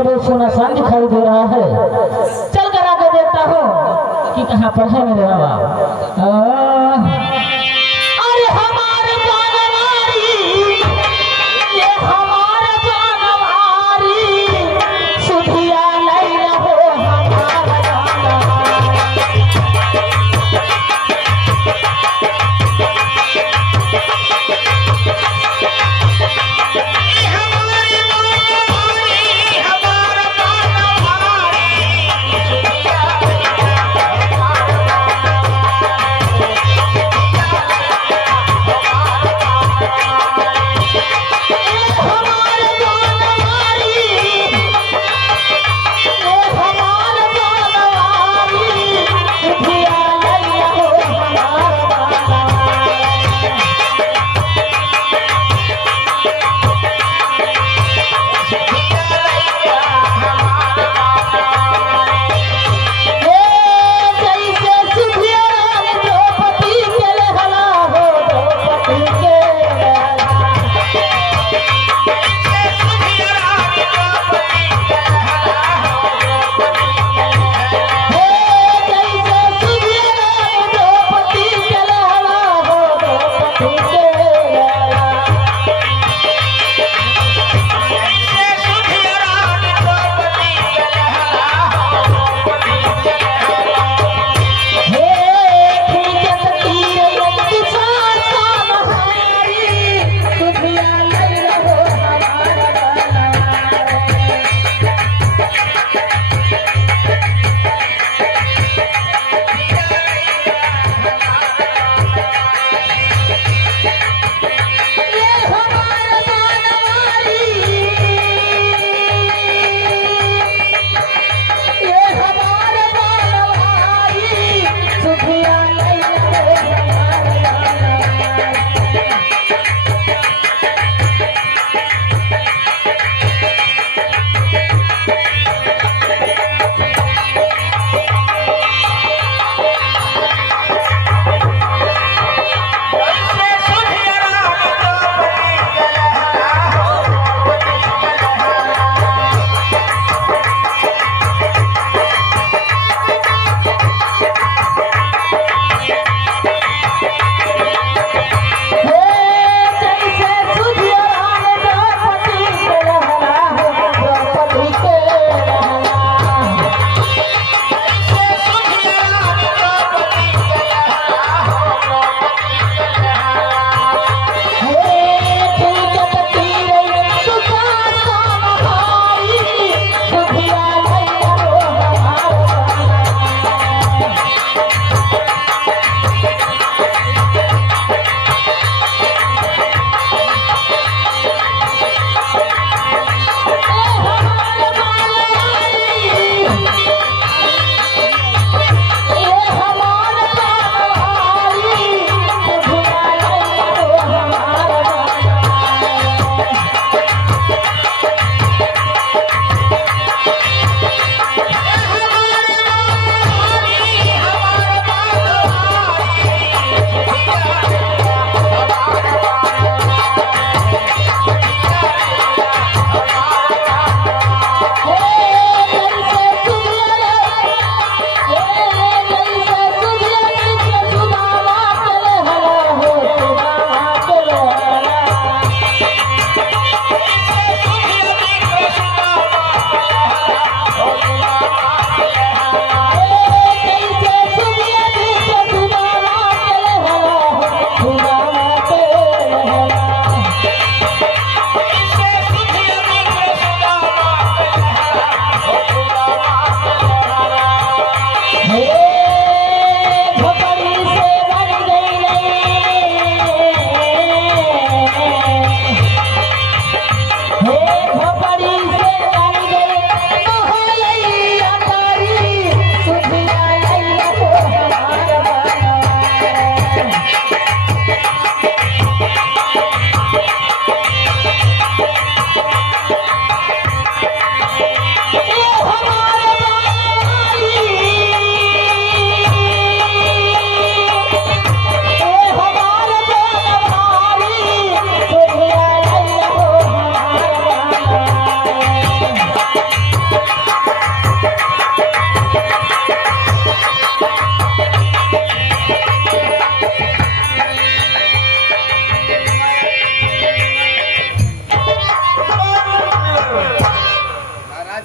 तो बहुत सुनसान दिखाई दे रहा है। चल कर आगे देखता हूँ कि कहाँ पर है मेरे बाबा। अरे हमारे जानवारी, ये हमारे जानवारी, सुधिया नहीं रहो हमारा Yeah.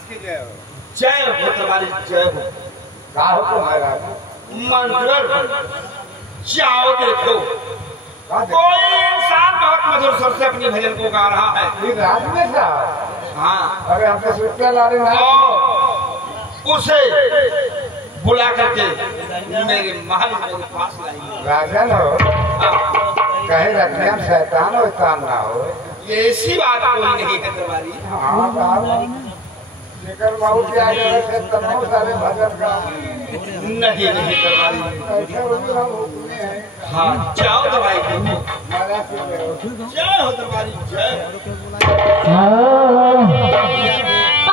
जय हो तुम्हारी जय हो। का हो तुम्हारा मंत्र जाओ देखो कोई इंसान बहुत मधुर स्वर से अपनी भजन को गा रहा है। रात में साहब हाँ अरे हमने सुट्टा ला रहे हैं और उसे बुला करके मेरे महल मेरे पास लाएंगे। राजन हो कहे रखने हम शैतान हो तान ना हो ये ऐसी बात कोई नहीं है तुम्हारी। हाँ साहब लेकर बाबू के आगे से तमाम सारे भजन का नहीं नहीं तुम्हारी। ऐसे होगी हम हुक्मे हैं हाँ जाओ दवाई दो। मारा से जय हो तुम्हारी जय।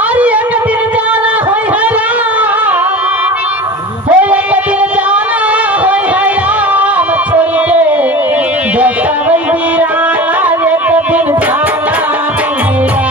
अरे एक दिन जाना होय है राम, हो एक दिन जाना होय है राम, छोड़ के जटावै वीरान, एक दिन जाना होय है राम।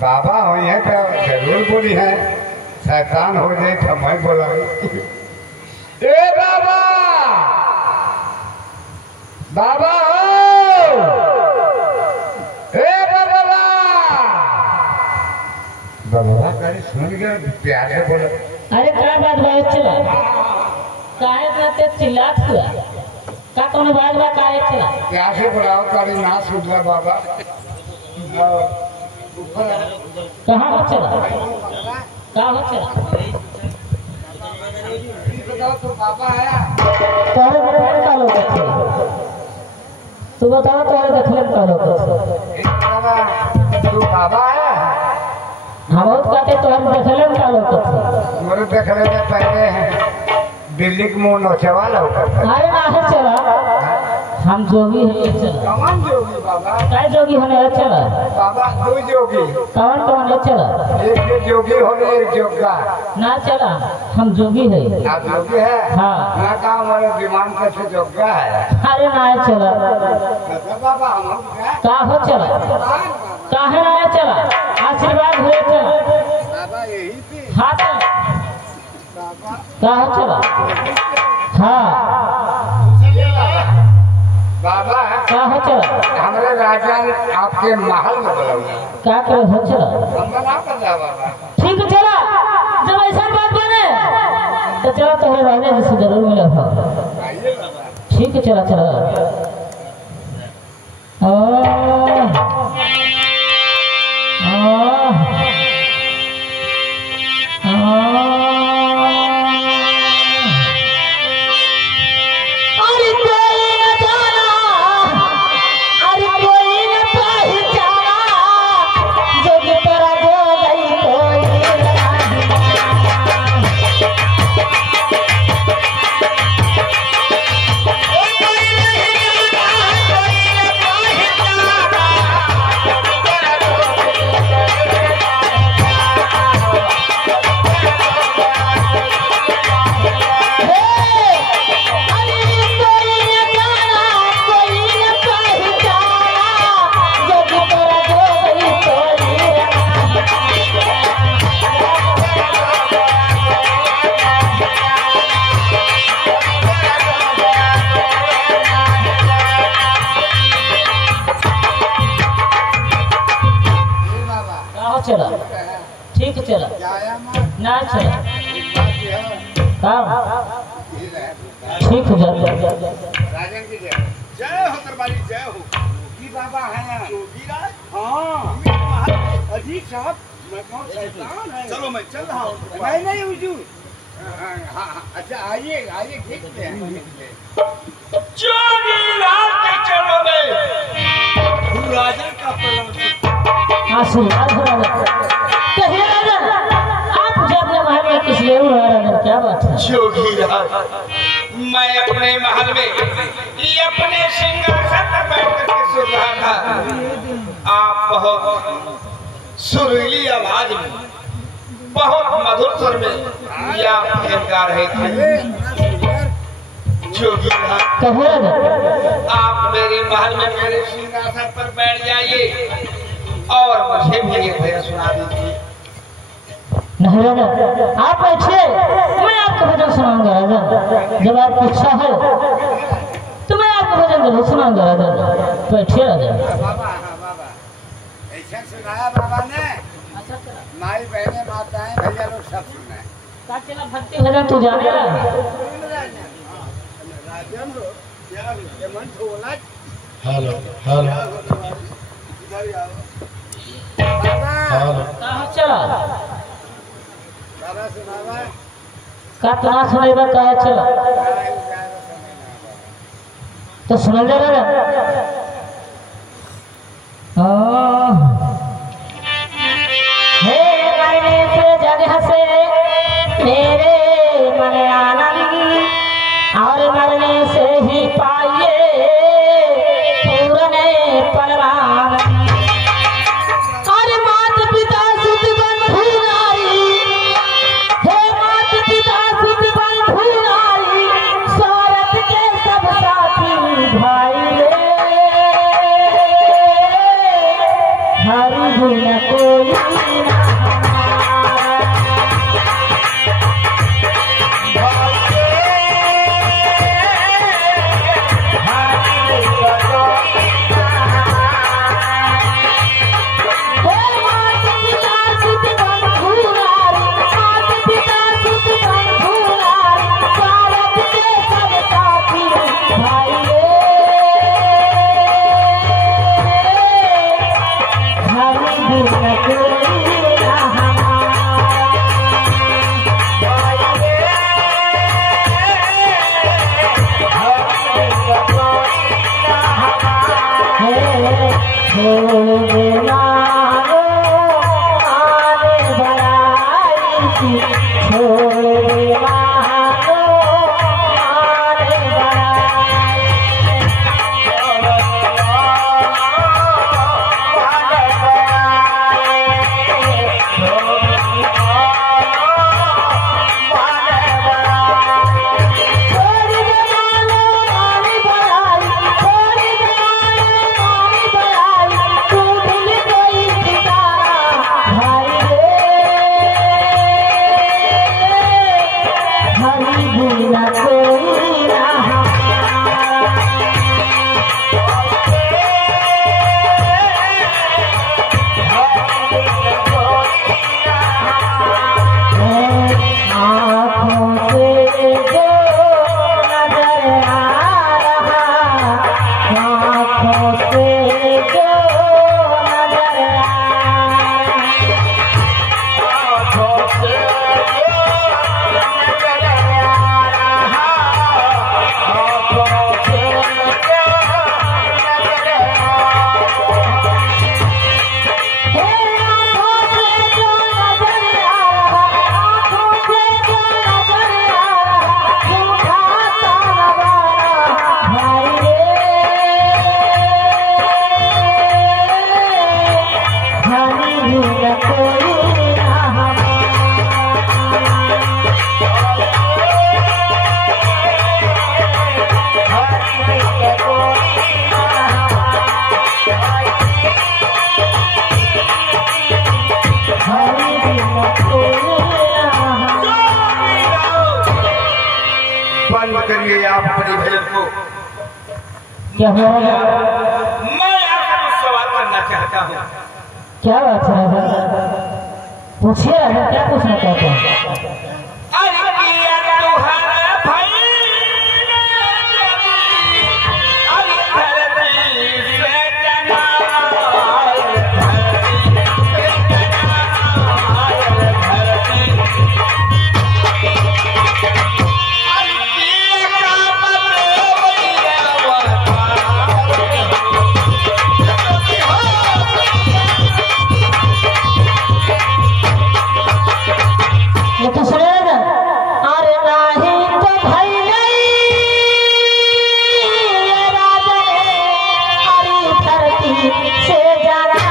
बाबा हो ये तो जरूर बोली है शैतान हो जाए तो मैं बोला ए बाबा बाबा हो ए बाबा बाबा कहीं सुन के प्यार से बोला अरे क्या बात भाई चला काहे इतना तेज चिल्लात हुआ का कोनो बात बा काहे चला प्यार से बोलाओ तारी ना सुधला बाबा कहाँ हो चला कहाँ हो चला तो बाबा आया तोरे देखले का लोग थे तू बताओ तोरे देखले का लोग थे तू बाबा आया हम बहुत कहते तोरे देखले का लोग थे मेरे देखने में पहले दिल्ली के मुंह नौचवा लौका अरे ना है चला हम जोगी है चला कौन जोगी बाबा काय जोगी होने है चला बाबा दो जोगी कौन कौन है चला एक ये जोगी होने एक जोगा ना चला हम जोगी है आप जोगी है हाँ ना कहा हमारे विमान का से जोगा है अरे ना है चला अच्छा बाबा हम का हो चला काहे ना है चला आशीर्वाद हुए चला बाबा यही थी हाथ बाबा का हो चला हाँ बाबा का हो चला हमारे राजा ने आपके महल में बुलाया का करे हो चला हम बना कर जा बाबा ठीक है चला जब ऐसा बात बने तो चला तो है राजा जी से जरूर मिले हो आइए बाबा ठीक है चला चला अरे कोई न जाना अरे कोई न पहचाना चला ठीक चला ना चला काम ठीक हो जाता। राजन की जय हो दरबारी जय हो। की बाबा है जोगीराज। हाँ अजीब साहब मैं कौन शैतान है। चलो मैं चल रहा हूँ। नहीं हुजूर। अच्छा आइए आइए देखते हैं। जोगीराज के चरणों में राजन का प्रणाम। आशीर्वाद हो राजन। कहिए राजन आप मुझे अपने महल में किस लिए हुआ राजन क्या बात है। जोगीराज मैं अपने महल में ये अपने सिंहासन पर बैठ करके सुन रहा था। आप बहुत सुरीली आवाज में बहुत मधुर स्वर में या भजन गा रहे थे। जोगीराज कहिए राजन आप मेरे महल में मेरे सिंहासन पर बैठ जाइए और मुझे भी ये भजन सुना दीजिए। नहीं राजन आप बैठिए मैं आपको भजन सुनाऊंगा राजन। जब आपकी इच्छा है तो मैं आपको भजन जरूर सुनाऊंगा राजन। बैठिए राजन। बाबा हाँ बाबा ऐसा सुनाया बाबा ने। माई बहने माताएं भैया लोग सब सुना है। भक्ति भजन तू जाने ला। राजन हो क्या ये मन थोला। हेलो हेलो बाबा कहाँ चला बाबा सुनावा। का तना सुनेगा कहा चला तो सुन ले राजन। हे मरने से जगह से मेरे मन आनंद और मरने से ही पाइए पूरने परमानंद। और माता पिता सुत बंधु नारी हे माता पिता सुत बंधु नारी स्वार्थ के सब साथी भाई रे हरि बिन कोई ना बंद करिए आप अपनी भजन को। क्या हुआ? मैं आपसे सवाल करना चाहता हूँ। क्या बात है? पूछिए राजा क्या पूछना चाहते हैं? अरे किया तुम्हारा भाई अरे धरती से जना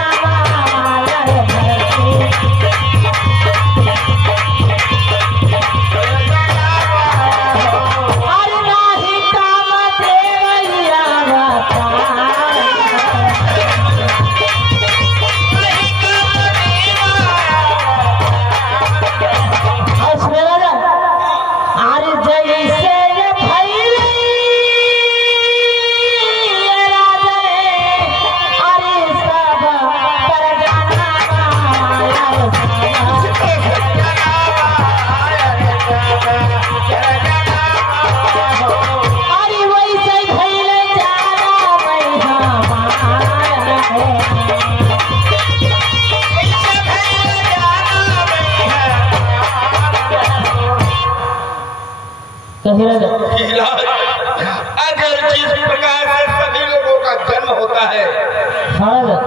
अगर जिस प्रकार से सभी लोगों का जन्म होता है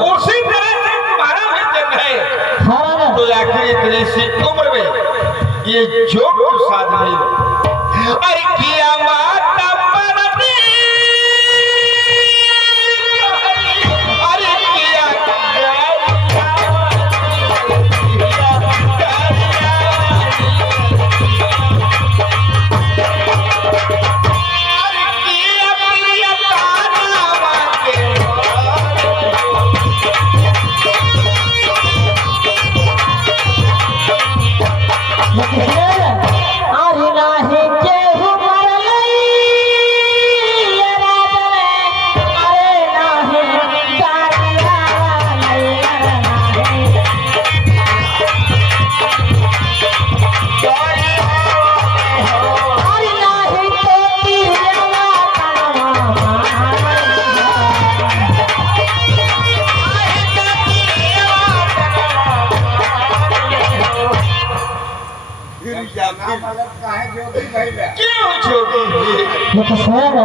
उसी तरह से तुम्हारा भी जन्म है, तो आखिर इतनी सी उम्र में ये जो साधन अरे किया माता परती अरे किया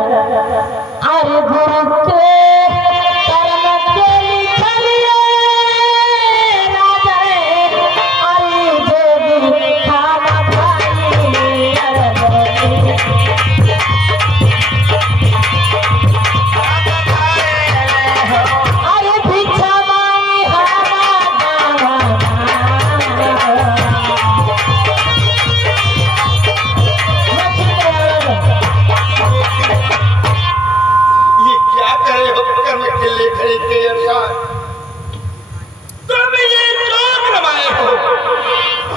अरे गुरु के कर्म के लिखलिए राजा अरे जोगी खाना भाई अरे भिक्षा माई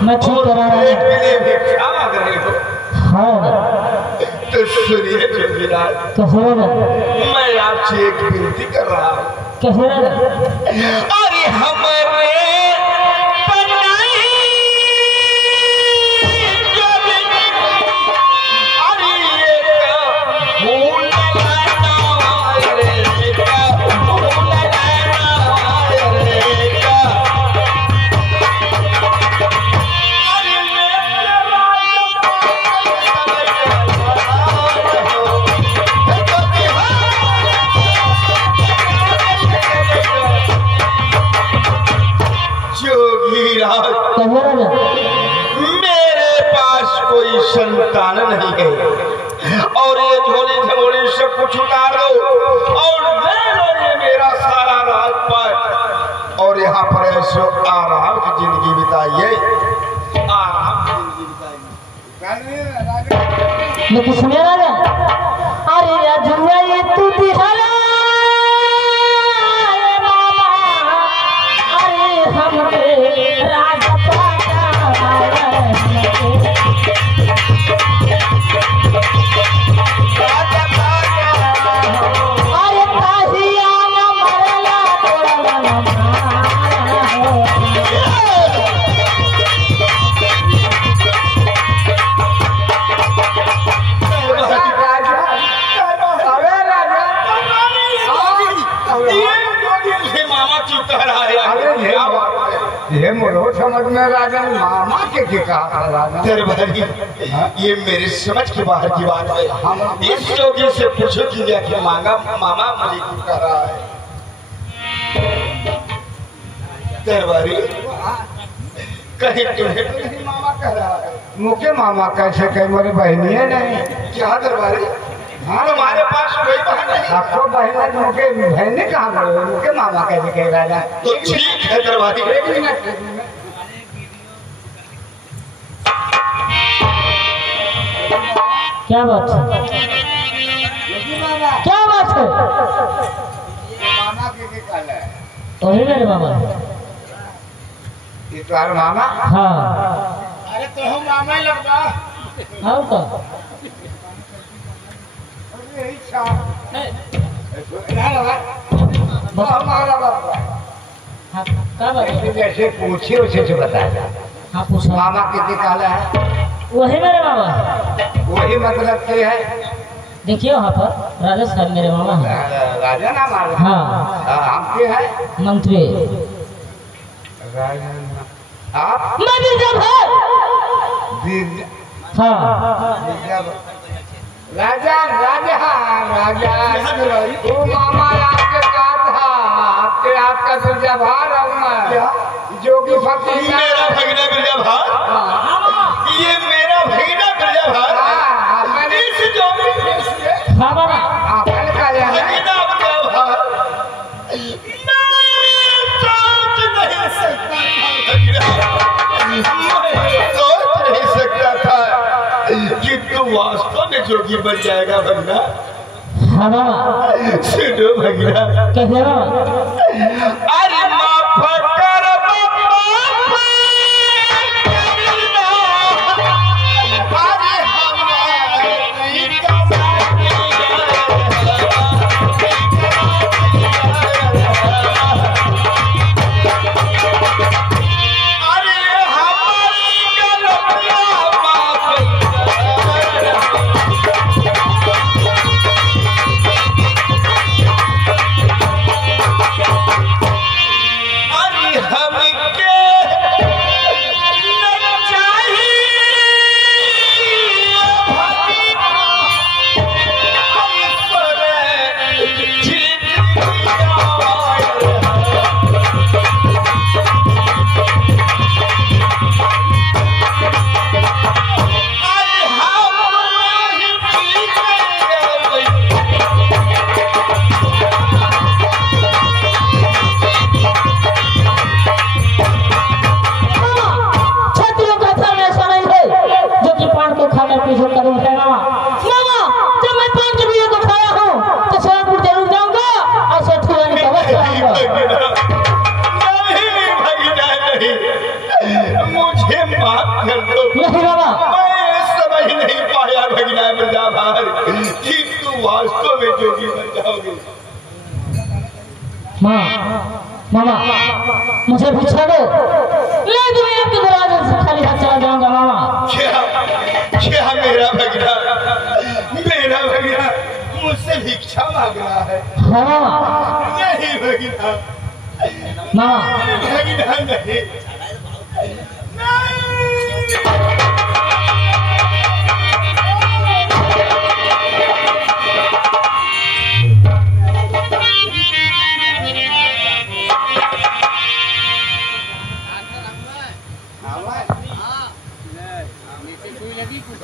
मैं ठीक करा रहा हूँ। हाँ तो सुनिए जोगीराज, मैं आपसे एक विनती कर रहा हूँ। अरे हमारे मेरे पास कोई संतान नहीं है और ये झोली झमोली सब कुछ उतार दो और ले लो ये मेरा सारा राजपाट और यहाँ पर ऐसे आराम की जिंदगी बिताइए, आराम की जिंदगी बिताइए। लेकिन सुनिए राजा, अरे राजुआ ये तू दिहला हमके अरे काहिया न मरला मामा क्यों कह रहा है? अरे ये मुझे समझ में राजन मामा के कहा राजन दरबारी, ये मेरे समझ के बाहर की बात है। हम इस जोगी से पूछो कि यह क्या मांगा मामा मुझे क्यों कह रहा है? दरबारी, कहीं तुम्हें तो नहीं मामा कह रहा है? मुझे मामा कैसे कहीं मेरी बहनी है नहीं। क्या दरबारी? हाँ तुम्हारे पास कोई बहन नहीं? आपको बहन है मुझे बहन कहाँ बोले मुझे मामा कैसे कह राजा। तो ठीक है दरबारी, एक मिनट क्या बात है? क्या बात है? मामा के कल है वही मेरे मामा। ये तुम्हारा मामा। हाँ अरे तो हम मामा लगता हाँ तो यही हमारा बाबा हाँ क्या बात है? जैसे पूछे उसे से बताया हाँ पूछा। मामा कितने काला है वही मेरे मामा। वही मतलब क्या है। देखिए वहाँ पर राजा साहब मेरे मामा हैं। राजा ना मारा। हाँ हम क्या है मंत्री। राजा आप मैं भी जब है। हाँ राजा राजा राजा वो मामा आपके कहा था आपका दुर्जभार जोगी फकीर मेरा भगना बिरजाभार, ये मेरा भगना बिरजाभार, इस जोगी हाँ बाबा। आपन का जाना भगना बिरजाभार, मैं सोच नहीं सकता था कि तू वास्तव में जोगी बन जाएगा भगना। हाँ बाबा। सुनो भगना, कैसे बाबा? अरे माफ कर वास्तव में जोगी बन जाओगे। माँ मामा मुझे भिक्षा दो, नहीं तो मैं आपके दरवाजे से खाली हाथ चला जाऊंगा मामा। क्या मेरा भगना मुझसे भिक्षा मांग रहा है? हाँ मामा। नहीं भगना, मामा भगना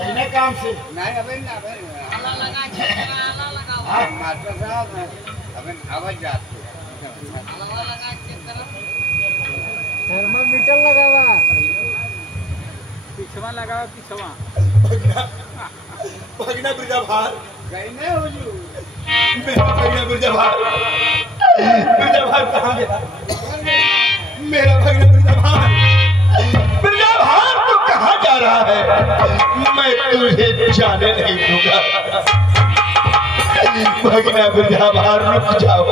नहीं, काम से नहीं अबे ना अबे मास्टर साहब अबे आवाज जाती है थर्मामीटर लगावा पिछवा लगाओ पिछवा भगना बिरजाभार गई नहीं हो जू मेरा भगना बिरजाभार कहाँ गया? मेरा भगना बिरजाभार तू कहाँ जा रहा है? मैं तुझे जाने नहीं दूंगा। भगना बिरजाभार रुक जाओ,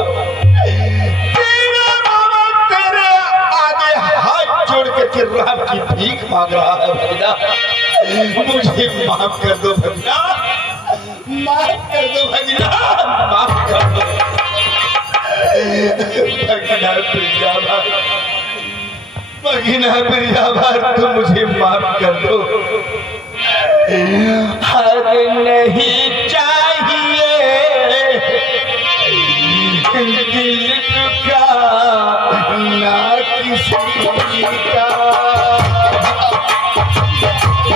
तेरा मामा तेरे आगे हाथ जोड़ के राम की भीख मांग रहा है। भगना मुझे माफ कर दो भगना, माफ कर दो भगना, माफ कर दो। भगीना प्रियाभार तुम मुझे माफ कर दो। हर नहीं चाहिए दिल का ना किसी का,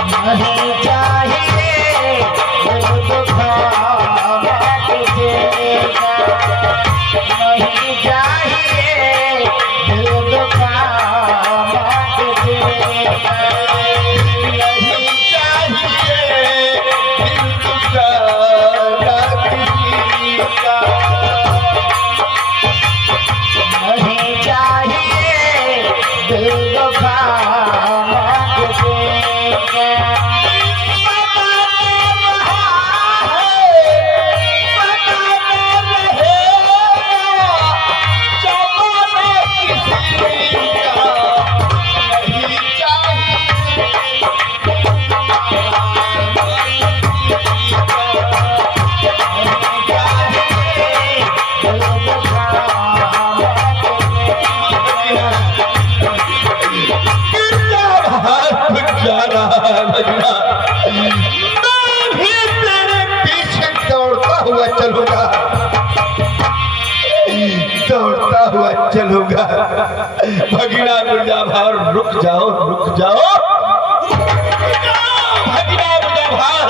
नहीं चाहिए दुखा तुझे, नहीं चाहिए दिल दुखा तुझे, नहीं चाहिए दिल का ना किसी का, नहीं चाहिए दिल दुखा तुझे। चलूंगा। भगीना गुरजाभार रुक जाओ, रुक जाओ, भगीना गुरजाभार,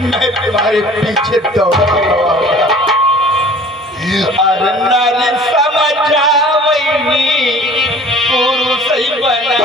मैं तुम्हारे पीछे दौड़ा हुआ। अरे नारी समझावनी पुरुष ही बना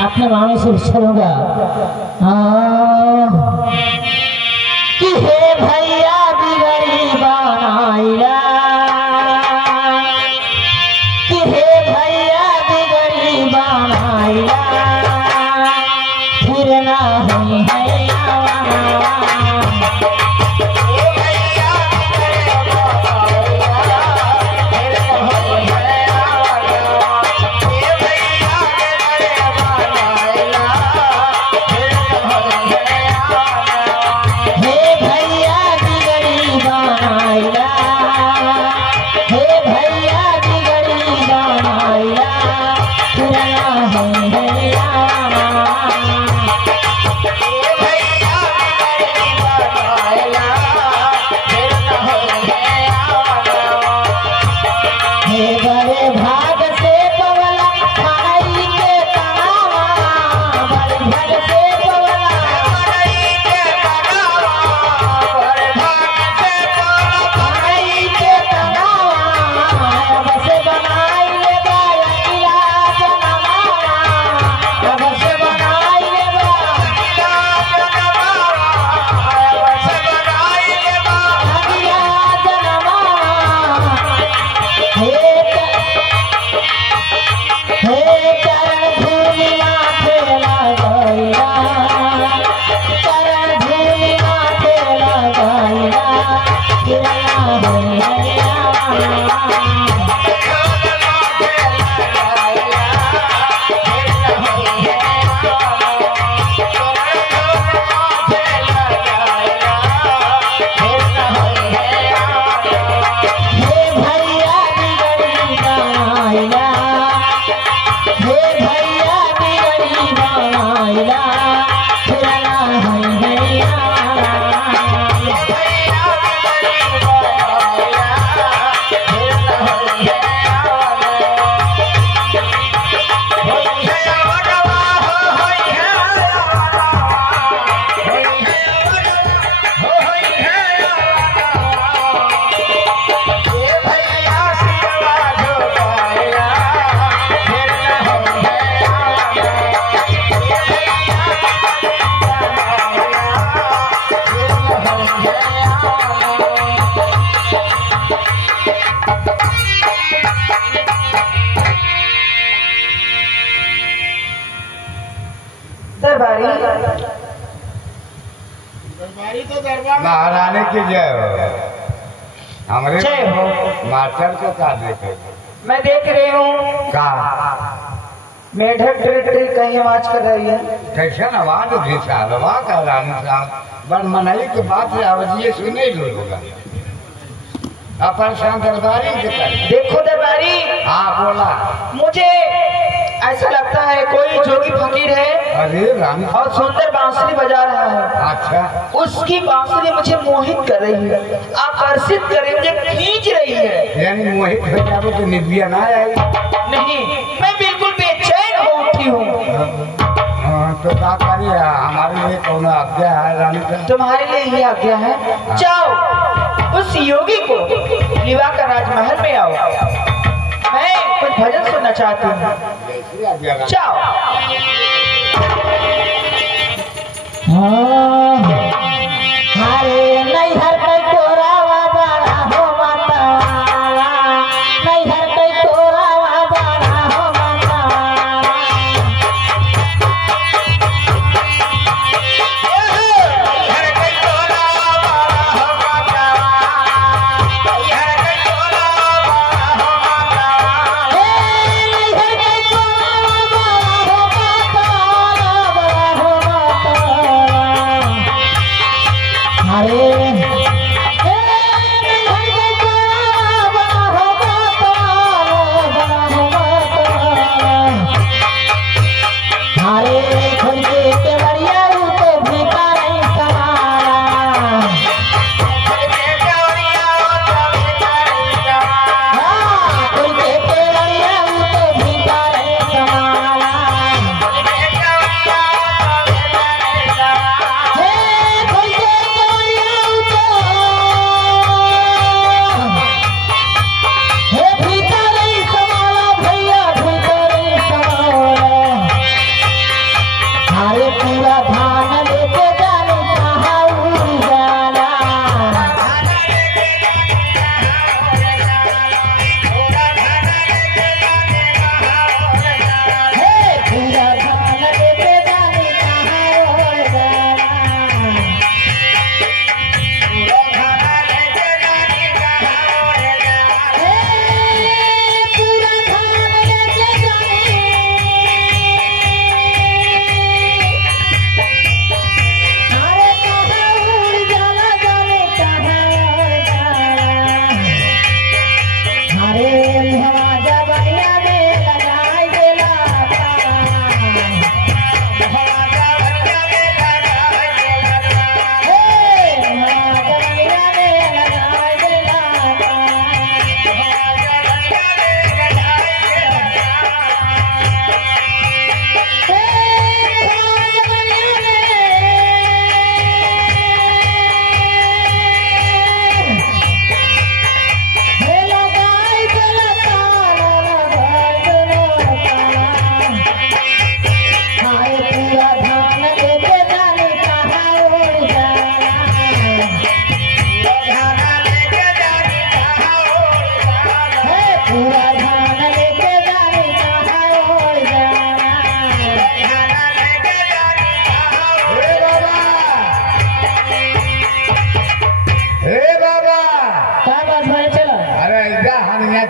अपने मामे से चलूंगा कि हे भैया बिगड़ी बनाइला, कि हे भैया बिगड़ी बनाइला, फिर ना हुई है भैया महारानी की जय हो। हमारे जय हो। मास्टर को क्या देखे? मैं देख रही हूँ का मेढक ड्रेटरी कहीं आवाज कर रही है। कैसे आवाज भी साहब वाह का रानी साहब बड़ मनाई के बात से आवाज सुने लोग अपन शाम दरबारी के कर। देखो दरबारी, हाँ बोला। मुझे ऐसा लगता है कोई जोगी फकीर है अरे रानी और सुंदर बांसुरी बजा रहा है। अच्छा उसकी बांसुरी मुझे मोहित कर रही है, आकर्षित कर रही है, मुझे खींच रही है। यानी मोहित हो जाओ तो निद्रिया ना आई? नहीं, मैं बिल्कुल बेचैन हो उठी हूँ। तो क्या करिए? हमारे लिए कौन आज्ञा है रानी का? तुम्हारे लिए ये आज्ञा है, जाओ उस योगी को लिवा कर राजमहल में आओ। मैं कुछ भजन सुनना चाहती हूँ। जैसी आज्ञा रानी। जाओ। हरे नैहर कई तोरावा बाड़ा हो माता, नैहर कई तोरावा बाड़ा हो माता।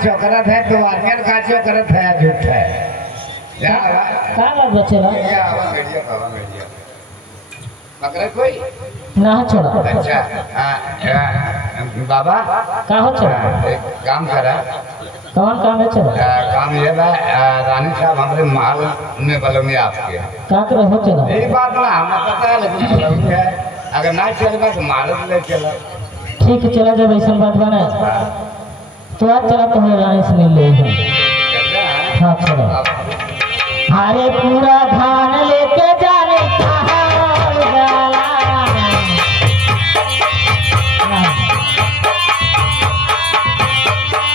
चोकरत है तो आर्यन का चोकरत है झूठ है क्या बात बचेला पकड़ा कोई ना छोड़ा। अच्छा बाबा का हो छोड़ा? एक काम करा। कौन काम है चला? काम ये है रानी साहब हमारे महल में बलौनी आपके का करे हो चला? यही बात ना हमें पता है लेकिन बलौनी है अगर ना चलेगा तो महाराज ले चला। ठीक है चला जब ऐसा बात बना तो आज चला तुम्हें रानी से मिल लेगा। हाँ चलो। हरे पूरा धान लेके जाने कहाँ जाला।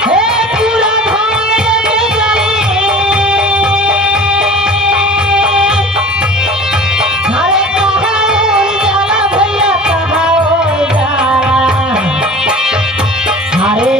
हे पूरा धान लेके जाने हरे कहाँ उड़ जाला भैया कहाँ उड़ जाला। हरे